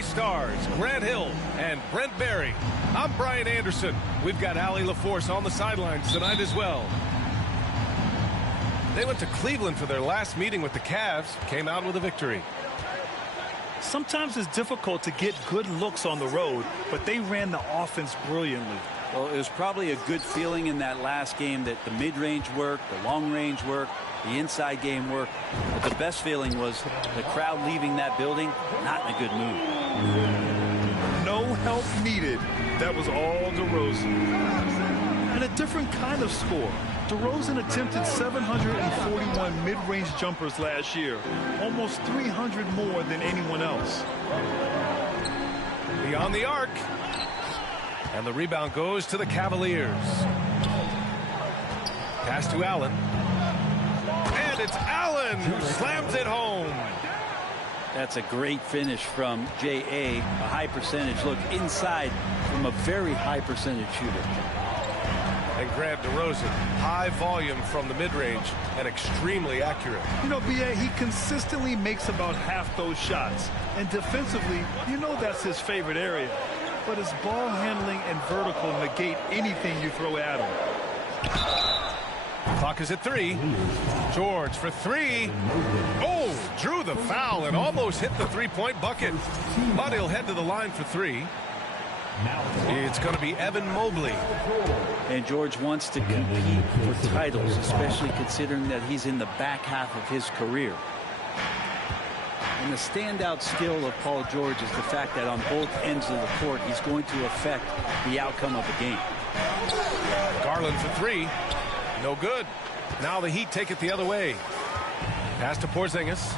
NBA stars, Grant Hill and Brent Barry. I'm Brian Anderson. We've got Allie LaForce on the sidelines tonight as well. They went to Cleveland for their last meeting with the Cavs, came out with a victory. Sometimes it's difficult to get good looks on the road, but they ran the offense brilliantly. Well, it was probably a good feeling in that last game that the mid-range worked, the long-range worked, the inside game worked. But the best feeling was the crowd leaving that building not in a good mood. No help needed. That was all DeRozan. And a different kind of score. DeRozan attempted 741 mid-range jumpers last year, almost 300 more than anyone else. Beyond the arc. And the rebound goes to the Cavaliers. Pass to Allen. And it's Allen who slams it home. That's a great finish from J.A. A high percentage look inside from a very high percentage shooter. And Grant DeRozan, high volume from the mid-range and extremely accurate. You know, B.A., he consistently makes about half those shots. And defensively, you know that's his favorite area. But his ball handling and vertical negate anything you throw at him. Clock is at 3. George for 3. Oh, drew the foul and almost hit the three-point bucket. But he'll head to the line for 3. It's going to be Evan Mobley. And George wants to compete for titles, especially considering that he's in the back half of his career. And the standout skill of Paul George is the fact that on both ends of the court, he's going to affect the outcome of the game. Garland for 3. No good. Now the Heat take it the other way. Pass to Porzingis.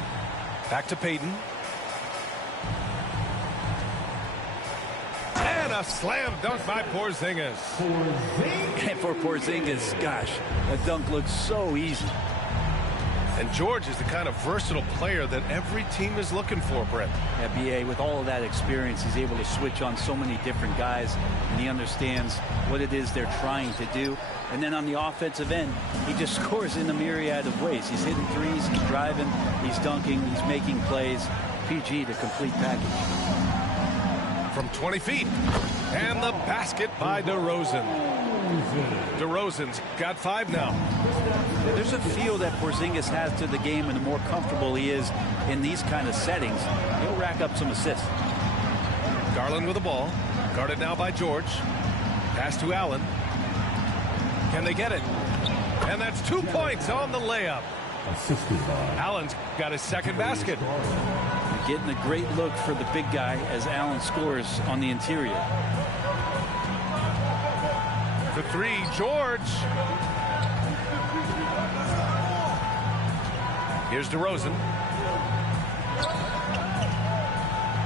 Back to Payton. And a slam dunk by Porzingis. And for Porzingis, gosh, that dunk looks so easy. And George is the kind of versatile player that every team is looking for, Brett. Yeah, B.A., with all of that experience, he's able to switch on so many different guys, and he understands what it is they're trying to do. And then on the offensive end, he just scores in a myriad of ways. He's hitting threes, he's driving, he's dunking, he's making plays. PG, the complete package. From 20 feet. And the basket by DeRozan. DeRozan's got 5 now. Yeah, there's a feel that Porzingis has to the game, and the more comfortable he is in these kind of settings, he'll rack up some assists. Garland with the ball. Guarded now by George. Pass to Allen. Can they get it? And that's 2 points on the layup. Allen's got his second basket. Getting a great look for the big guy as Allen scores on the interior. For 3, George. Here's DeRozan.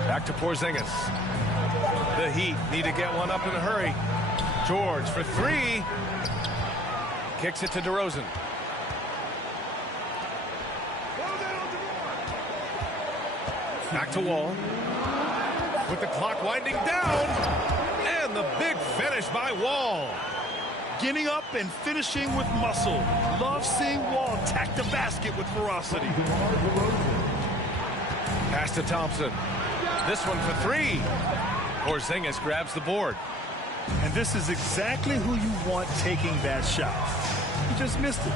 Back to Porzingis. The Heat need to get one up in a hurry. George for 3. Kicks it to DeRozan. Back to Wall. With the clock winding down. And the big finish by Wall. Getting up and finishing with muscle. Love seeing Wall attack the basket with ferocity. Pass to Thompson. This one for 3. Porzingis grabs the board. And this is exactly who you want taking that shot. He just missed it.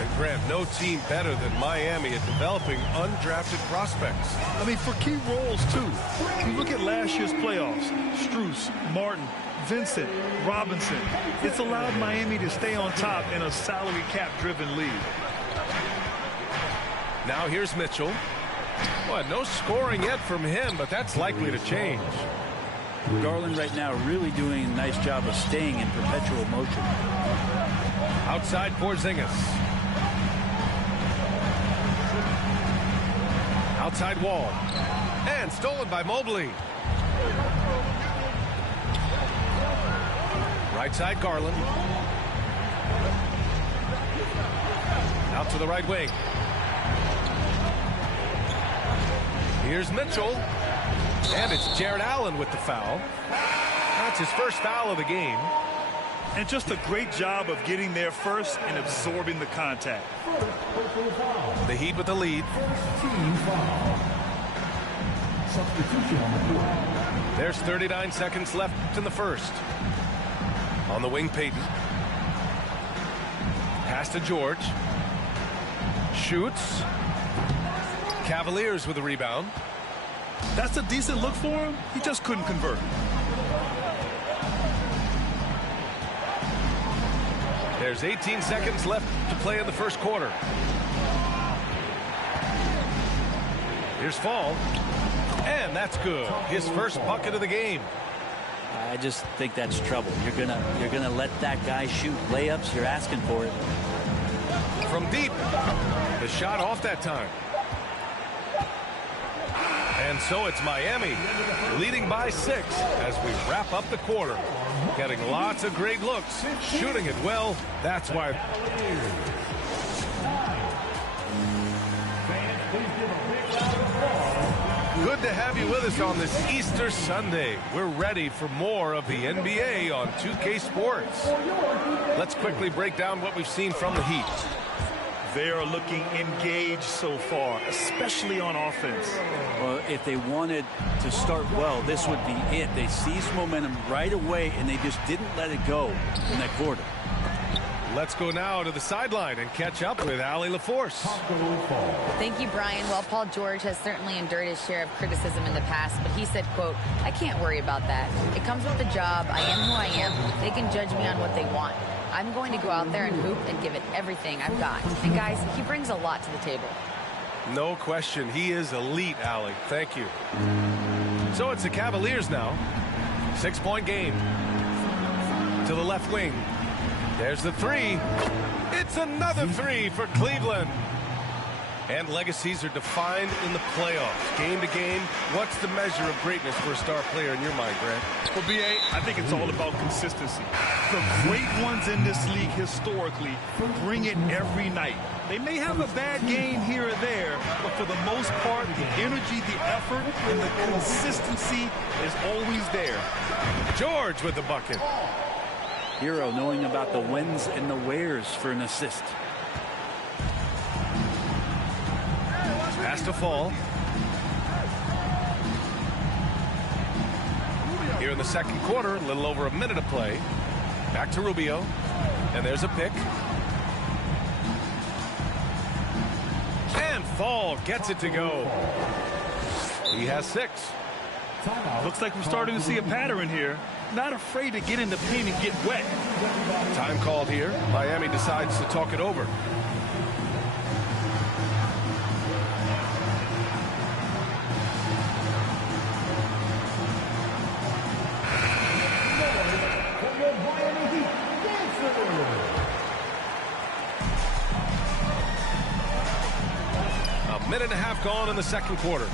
And Grant, no team better than Miami at developing undrafted prospects. I mean, for key roles, too. You look at last year's playoffs. Strus, Martin, Vincent, Robinson. It's allowed Miami to stay on top in a salary cap-driven league. Now here's Mitchell. Boy, no scoring yet from him, but that's likely to change. Garland right now really doing a nice job of staying in perpetual motion. Outside Porzingis. Outside Wall. And stolen by Mobley. Right side Garland. Out to the right wing. Here's Mitchell. And it's Jared Allen with the foul. That's his first foul of the game. And just a great job of getting there first and absorbing the contact. The Heat with the lead. There's 39 seconds left in the first. On the wing, Peyton. Pass to George. Shoots. Cavaliers with a rebound. That's a decent look for him. He just couldn't convert. There's 18 seconds left to play in the first quarter. Here's Fall. And that's good. His first bucket of the game. I just think that's trouble. You're gonna let that guy shoot layups. You're asking for it. From deep. The shot off that time. And so it's Miami leading by 6 as we wrap up the quarter. Getting lots of great looks, shooting it well. That's why. Good to have you with us on this Easter Sunday. We're ready for more of the NBA on 2K Sports. Let's quickly break down what we've seen from the Heat. They are looking engaged so far, especially on offense. Well, if they wanted to start well, this would be it. They seized momentum right away, and they just didn't let it go in that quarter. Let's go now to the sideline and catch up with Allie LaForce. Thank you, Brian. Well, Paul George has certainly endured his share of criticism in the past, but he said, quote, "I can't worry about that. It comes with the job. I am who I am. They can judge me on what they want. I'm going to go out there and hoop and give it everything I've got." And guys, he brings a lot to the table. No question. He is elite, Allie. Thank you. So it's the Cavaliers now. 6-point game. To the left wing. There's the three. It's another three for Cleveland. And legacies are defined in the playoffs. Game to game, what's the measure of greatness for a star player in your mind, Grant? Well, B.A., I think it's all about consistency. The great ones in this league historically bring it every night. They may have a bad game here or there, but for the most part, the energy, the effort, and the consistency is always there. George with the bucket. Hero knowing about the whens and the wheres for an assist. Pass to Fall. Here in the second quarter, a little over a minute of play. Back to Rubio. And there's a pick. And Fall gets it to go. He has 6. Looks like we're starting to see a pattern here. Not afraid to get in the paint and get wet. Time called here. Miami decides to talk it over. A minute and a half gone in the second quarter.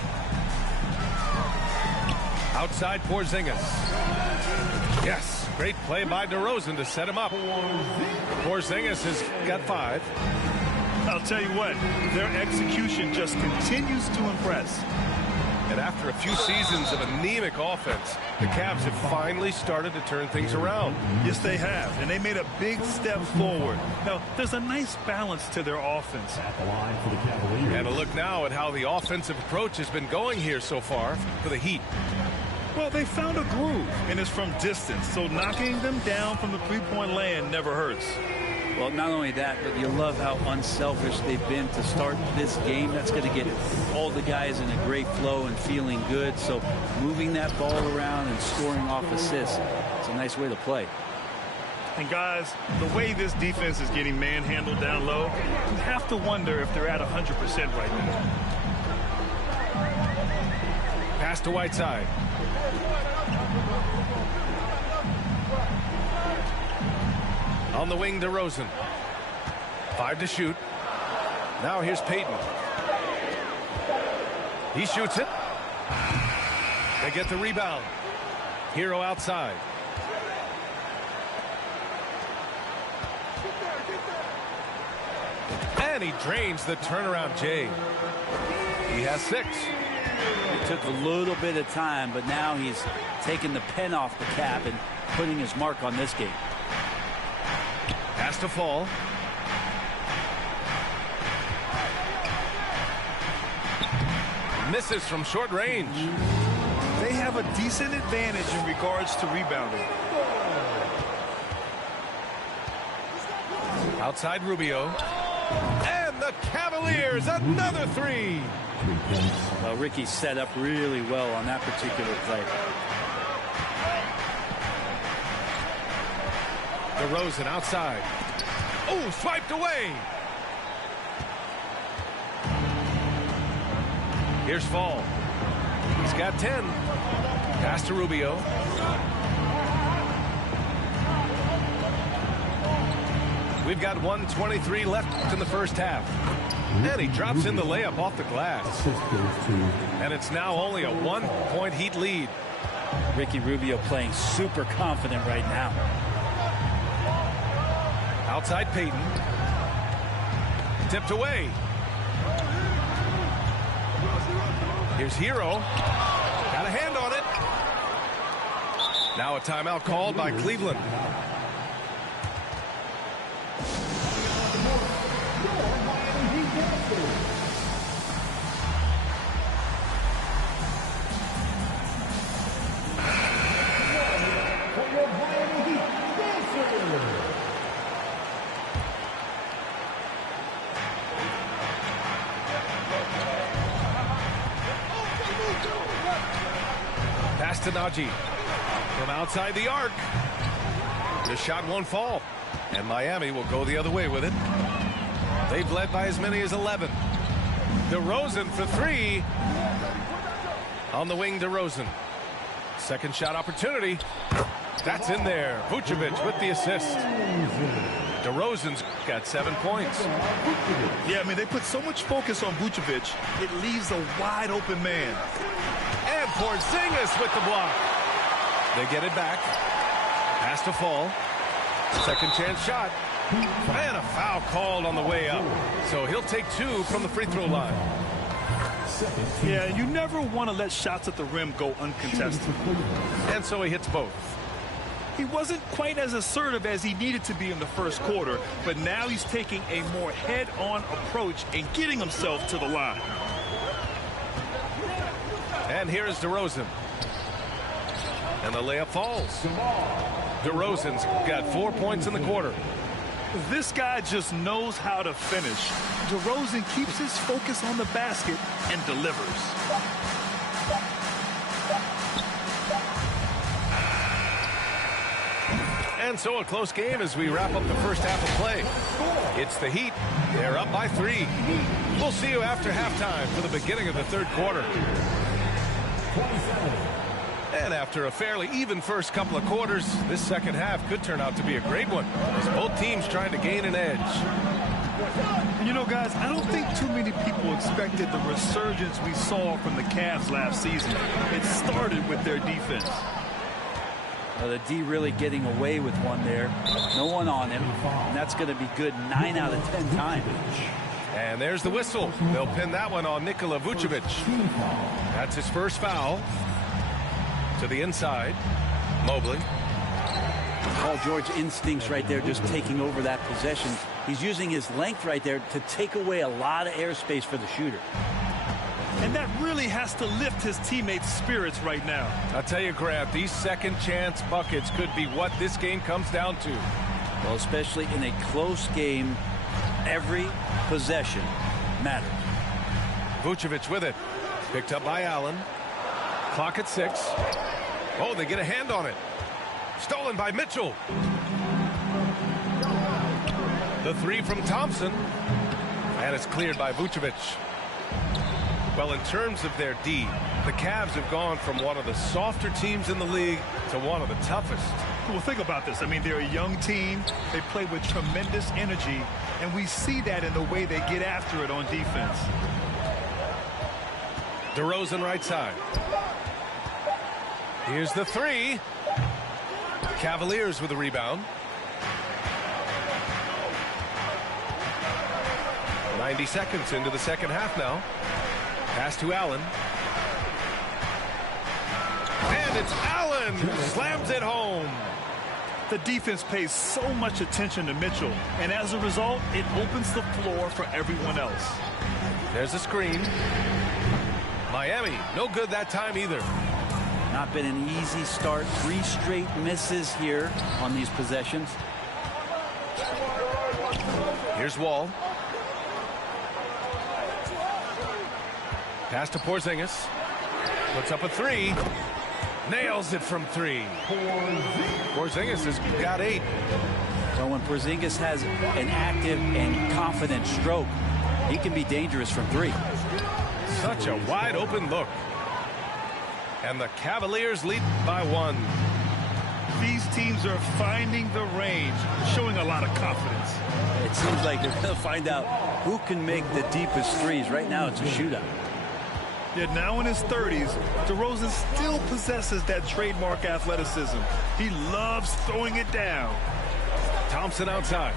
Outside Porzingis. Yes, great play by DeRozan to set him up. Porzingis has got 5. I'll tell you what, their execution just continues to impress. And after a few seasons of anemic offense, the Cavs have finally started to turn things around. Yes, they have, and they made a big step forward. Now, there's a nice balance to their offense. And a look now at how the offensive approach has been going here so far for the Heat. Well, they found a groove, and it's from distance, so knocking them down from the three-point land never hurts. Well, not only that, but you love how unselfish they've been to start this game. That's going to get all the guys in a great flow and feeling good. So moving that ball around and scoring off assists, it's a nice way to play. And guys, the way this defense is getting manhandled down low, you have to wonder if they're at 100% right now. Pass to Whiteside. On the wing, DeRozan. 5 to shoot. Now here's Peyton. He shoots it. They get the rebound. Hero outside. And he drains the turnaround J. He has 6. It took a little bit of time, but now he's taking the pen off the cap and putting his mark on this game. Has to Fall. Misses from short range. They have a decent advantage in regards to rebounding. Outside Rubio. And the Cavaliers, another three. Well, Ricky set up really well on that particular play. DeRozan outside. Oh, swiped away. Here's Fall. He's got 10. Pass to Rubio. We've got 1:23 left in the first half. And he drops in the layup off the glass. And it's now only a 1-point Heat lead. Ricky Rubio playing super confident right now. Outside Payton. Tipped away. Here's Hero. Got a hand on it. Now a timeout called by Cleveland. Pass to Najee. From outside the arc. The shot won't fall. And Miami will go the other way with it. They've led by as many as 11. DeRozan for three. On the wing, DeRozan. Second shot opportunity. That's in there. Vucevic with the assist. DeRozan's got 7 points. Yeah, I mean, they put so much focus on Vucevic, it leaves a wide open man. And Porzingis with the block. They get it back. Pass to Fall. Second chance shot. And a foul called on the way up. So he'll take 2 from the free throw line. Yeah, you never want to let shots at the rim go uncontested. And so he hits both. He wasn't quite as assertive as he needed to be in the first quarter, but now he's taking a more head-on approach and getting himself to the line. And here's DeRozan. And the layup falls. DeRozan's got 4 points in the quarter. This guy just knows how to finish. DeRozan keeps his focus on the basket and delivers. And so a close game as we wrap up the first half of play. It's the Heat. They're up by 3. We'll see you after halftime for the beginning of the third quarter. And after a fairly even first couple of quarters, this second half could turn out to be a great one, as both teams trying to gain an edge. You know, guys, I don't think too many people expected the resurgence we saw from the Cavs last season. It started with their defense. The D really getting away with one there. No one on him. And that's going to be good 9 out of 10 times. And there's the whistle. They'll pin that one on Nikola Vucevic. That's his first foul. To the inside. Mobley. Paul George instincts right there, just taking over that possession. He's using his length right there to take away a lot of airspace for the shooter. And that really has to lift his teammates' spirits right now. I'll tell you, Grant, these second chance buckets could be what this game comes down to. Well, especially in a close game, every possession matters. Vucevic with it. Picked up by Allen. Clock at 6. Oh, they get a hand on it. Stolen by Mitchell. The three from Thompson. And it's cleared by Vucevic. Well, in terms of their D, the Cavs have gone from one of the softer teams in the league to one of the toughest. Well, think about this. I mean, they're a young team. They play with tremendous energy, and we see that in the way they get after it on defense. DeRozan right side. Here's the three. Cavaliers with a rebound. 90 seconds into the second half now. Pass to Allen. And it's Allen who slams it home. The defense pays so much attention to Mitchell, and as a result, it opens the floor for everyone else. There's a screen. Miami, no good that time either. Not been an easy start. 3 straight misses here on these possessions. Here's Wall. Pass to Porzingis. Puts up a 3. Nails it from 3. Porzingis has got 8. So when Porzingis has an active and confident stroke, he can be dangerous from 3. Such a wide open look. And the Cavaliers lead by 1. These teams are finding the range, showing a lot of confidence. It seems like they're going to find out who can make the deepest threes. Right now, it's a shootout. Yet now in his 30s, DeRozan still possesses that trademark athleticism. He loves throwing it down. Thompson outside.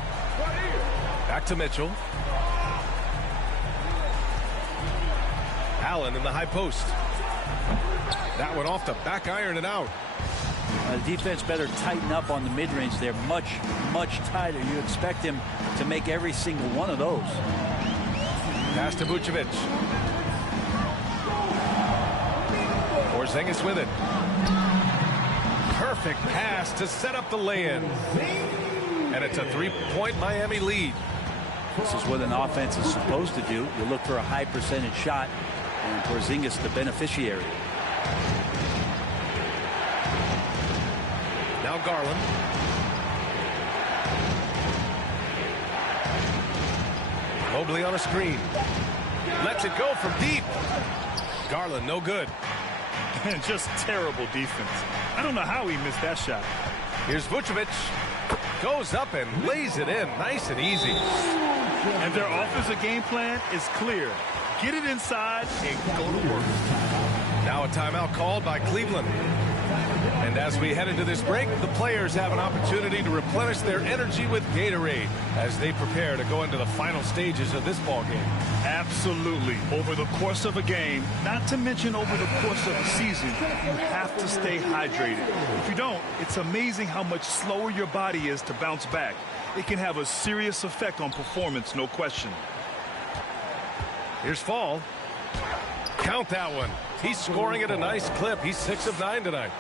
Back to Mitchell. Allen in the high post. That one off the back iron and out. The defense better tighten up on the mid-range. They're much, much tighter. You expect him to make every single one of those. Pass to Vucevic. Porzingis with it. Perfect pass to set up the lay-in. And it's a 3-point Miami lead. This is what an offense is supposed to do. You look for a high percentage shot, and Porzingis the beneficiary. Now Garland. Mobley on a screen. Lets it go from deep. Garland no good. And just terrible defense. I don't know how he missed that shot. Here's Vucevic. Goes up and lays it in nice and easy. And their offensive game plan is clear. Get it inside and go to work. Now a timeout called by Cleveland. And as we head into this break, the players have an opportunity to replenish their energy with Gatorade as they prepare to go into the final stages of this ball game. Absolutely. Over the course of a game, not to mention over the course of a season, you have to stay hydrated. If you don't, it's amazing how much slower your body is to bounce back. It can have a serious effect on performance, no question. Here's Fall. Count that one. He's scoring at a nice clip. He's 6 of 9 tonight.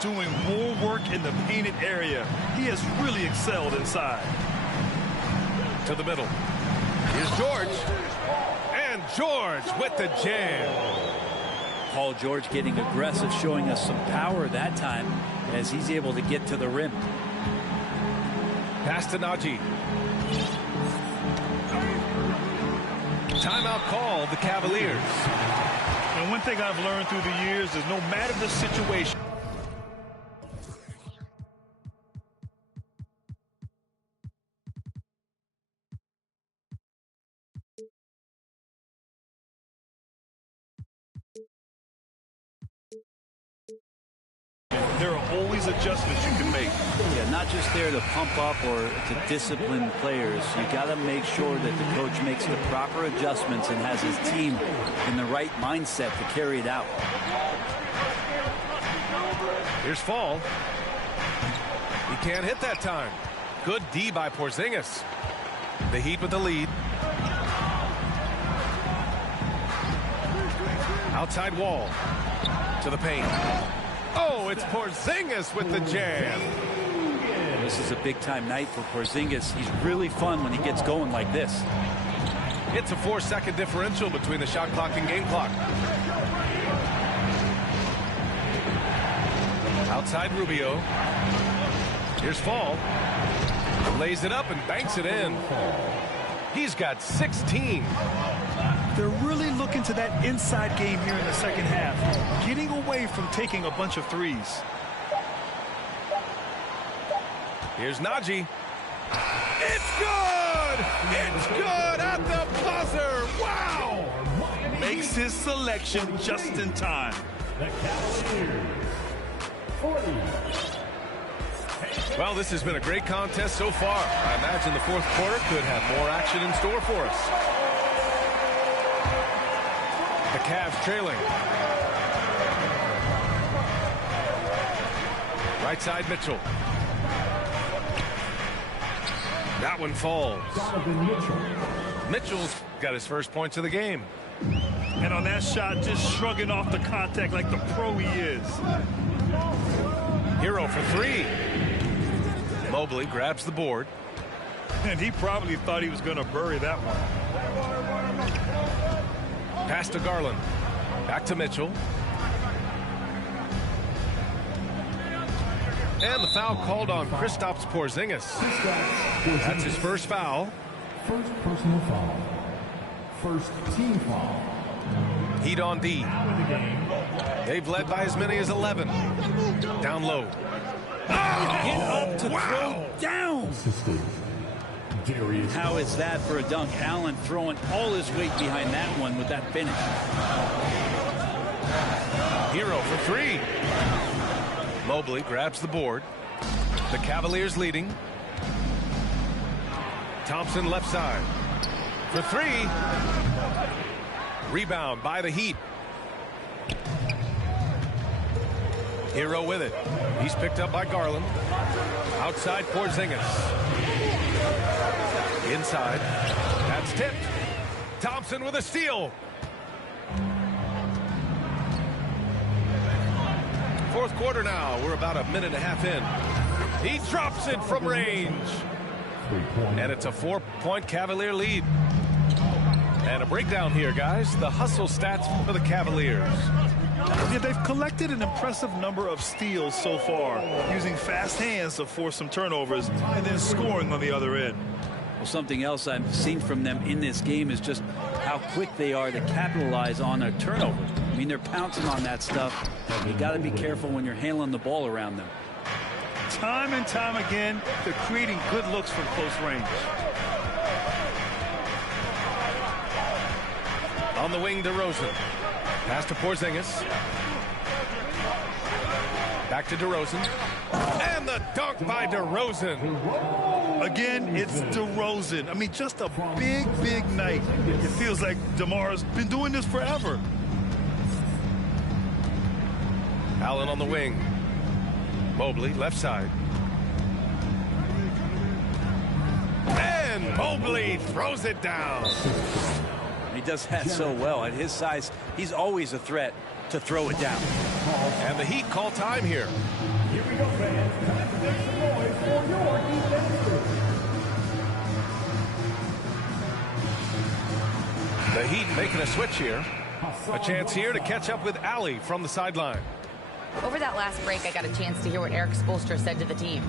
Doing more work in the painted area. He has really excelled inside. To the middle. Here's George. And George with the jam. Paul George getting aggressive, showing us some power that time as he's able to get to the rim. Pass to Najee. Timeout called the Cavaliers. And one thing I've learned through the years is no matter the situation, there are always adjustments you can make. Yeah, not just there to pump up or to discipline players. You got to make sure that the coach makes the proper adjustments and has his team in the right mindset to carry it out. Here's Fall. He can't hit that time. Good D by Porzingis. The Heat with the lead. Outside Wall. To the paint. Oh, it's Porzingis with the jam. This is a big-time night for Porzingis. He's really fun when he gets going like this. It's a 4-second differential between the shot clock and game clock. Outside Rubio. Here's Fall. Lays it up and banks it in. He's got 16. They're really looking to that inside game here in the second half, getting away from taking a bunch of threes. Here's Najee. It's good! It's good at the buzzer! Wow! Makes his selection just in time. Well, this has been a great contest so far. I imagine the fourth quarter could have more action in store for us. The Cavs trailing. Right side Mitchell. That one falls. Mitchell's got his first points of the game. And on that shot, just shrugging off the contact like the pro he is. Hero for three. Mobley grabs the board. And he probably thought he was going to bury that one. Pass to Garland. Back to Mitchell. And the foul called on Kristaps Porzingis. That's his first foul. First personal foul. First team foul. Heat on D. They've led by as many as 11. Down low. Get up to throw down. How is that for a dunk? Allen throwing all his weight behind that one with that finish. Hero for three. Mobley grabs the board. The Cavaliers leading. Thompson left side. For three. Rebound by the Heat. Hero with it. He's picked up by Garland. Outside Porzingis. Inside. That's tipped. Thompson with a steal. Fourth quarter now. We're about a minute and a half in. He drops it from range. And it's a 4-point Cavalier lead. And a breakdown here, guys. The hustle stats for the Cavaliers. Yeah, they've collected an impressive number of steals so far, using fast hands to force some turnovers and then scoring on the other end. Well, something else I've seen from them in this game is just how quick they are to capitalize on a turnover. I mean, they're pouncing on that stuff. You got to be careful when you're handling the ball around them. Time and time again, they're creating good looks from close range. On the wing, DeRozan. Pass to Porzingis. Back to DeRozan. And the dunk by DeRozan. Again, it's DeRozan. I mean, just a big, big night. It feels like DeMar's been doing this forever. Allen on the wing. Mobley, left side. And Mobley throws it down. He does that so well. At his size, he's always a threat to throw it down. And the Heat call time here. Here we go, fans. Time to make some noise for your defense. The Heat making a switch here. A chance here to catch up with Allie from the sideline. Over that last break, I got a chance to hear what Eric Spoelstra said to the team.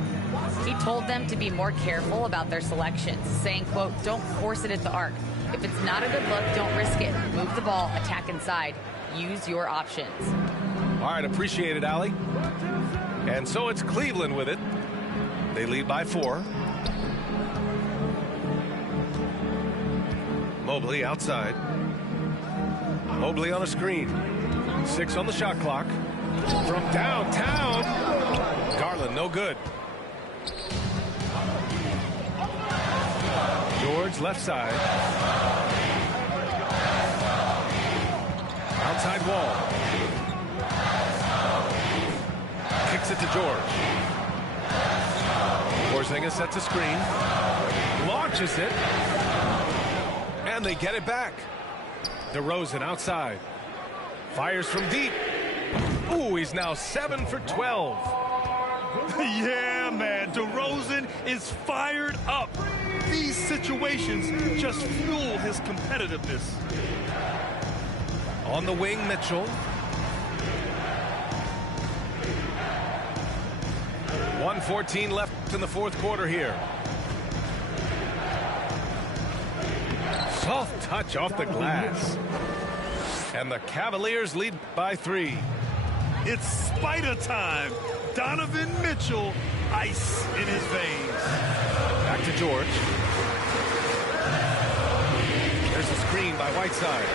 He told them to be more careful about their selections, saying, quote, don't force it at the arc. If it's not a good look, don't risk it. Move the ball, attack inside. Use your options. All right, appreciate it, Allie. And so it's Cleveland with it. They lead by 4. Mobley outside. Mobley on a screen. 6 on the shot clock. From downtown. Garland, no good. George, left side. Outside wall. Kicks it to George. Porzingis sets a screen. Launches it. And they get it back. DeRozan outside. Fires from deep. Ooh, he's now 7 for 12. Yeah, man, DeRozan is fired up. These situations just fuel his competitiveness. On the wing, Mitchell. 1:14 left in the fourth quarter here. Soft touch off the glass. And the Cavaliers lead by 3. It's spider time. Donovan Mitchell, ice in his veins. Back to George. There's a screen by Whiteside.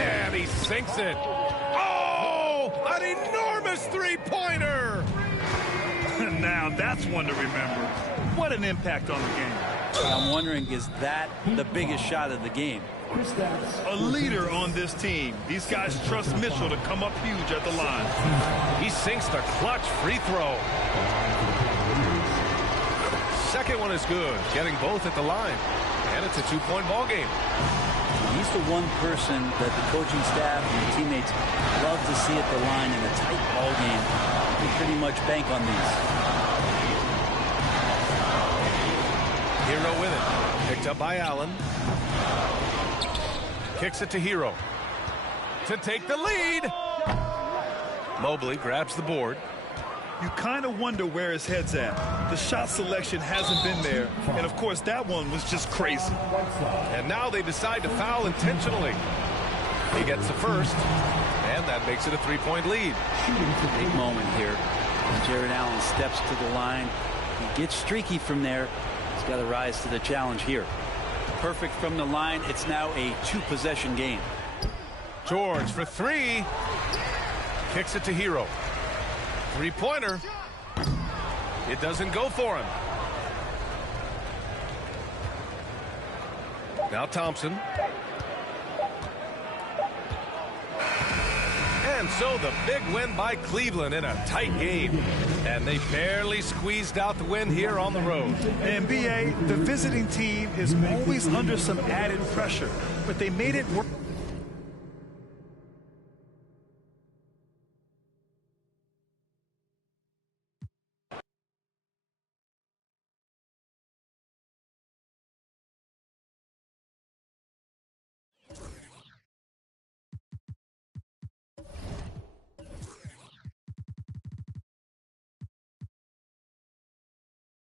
And he sinks it. Oh, an enormous three-pointer. Now that's one to remember. What an impact on the game. I'm wondering, is that the biggest shot of the game? A leader on this team. These guys trust Mitchell to come up huge at the line. He sinks the clutch free throw. second one is good, getting both at the line. And it's a 2-point ball game. He's the one person that the coaching staff and the teammates love to see at the line in a tight ball game. You can pretty much bank on these. Hero with it. Picked up by Allen. Kicks it to Hero. To take the lead. Mobley grabs the board. You kind of wonder where his head's at. The shot selection hasn't been there. And, of course, that one was just crazy. And now they decide to foul intentionally. He gets the first, and that makes it a 3-point lead. Big moment here. Jared Allen steps to the line. He gets streaky from there. He's got to rise to the challenge here. Perfect from the line. It's now a 2-possession game. George for 3. Kicks it to Hero. 3-pointer. It doesn't go for him. Now Thompson. And so the big win by Cleveland in a tight game. And they barely squeezed out the win here on the road. And BA, the visiting team is always under some added pressure, but they made it work.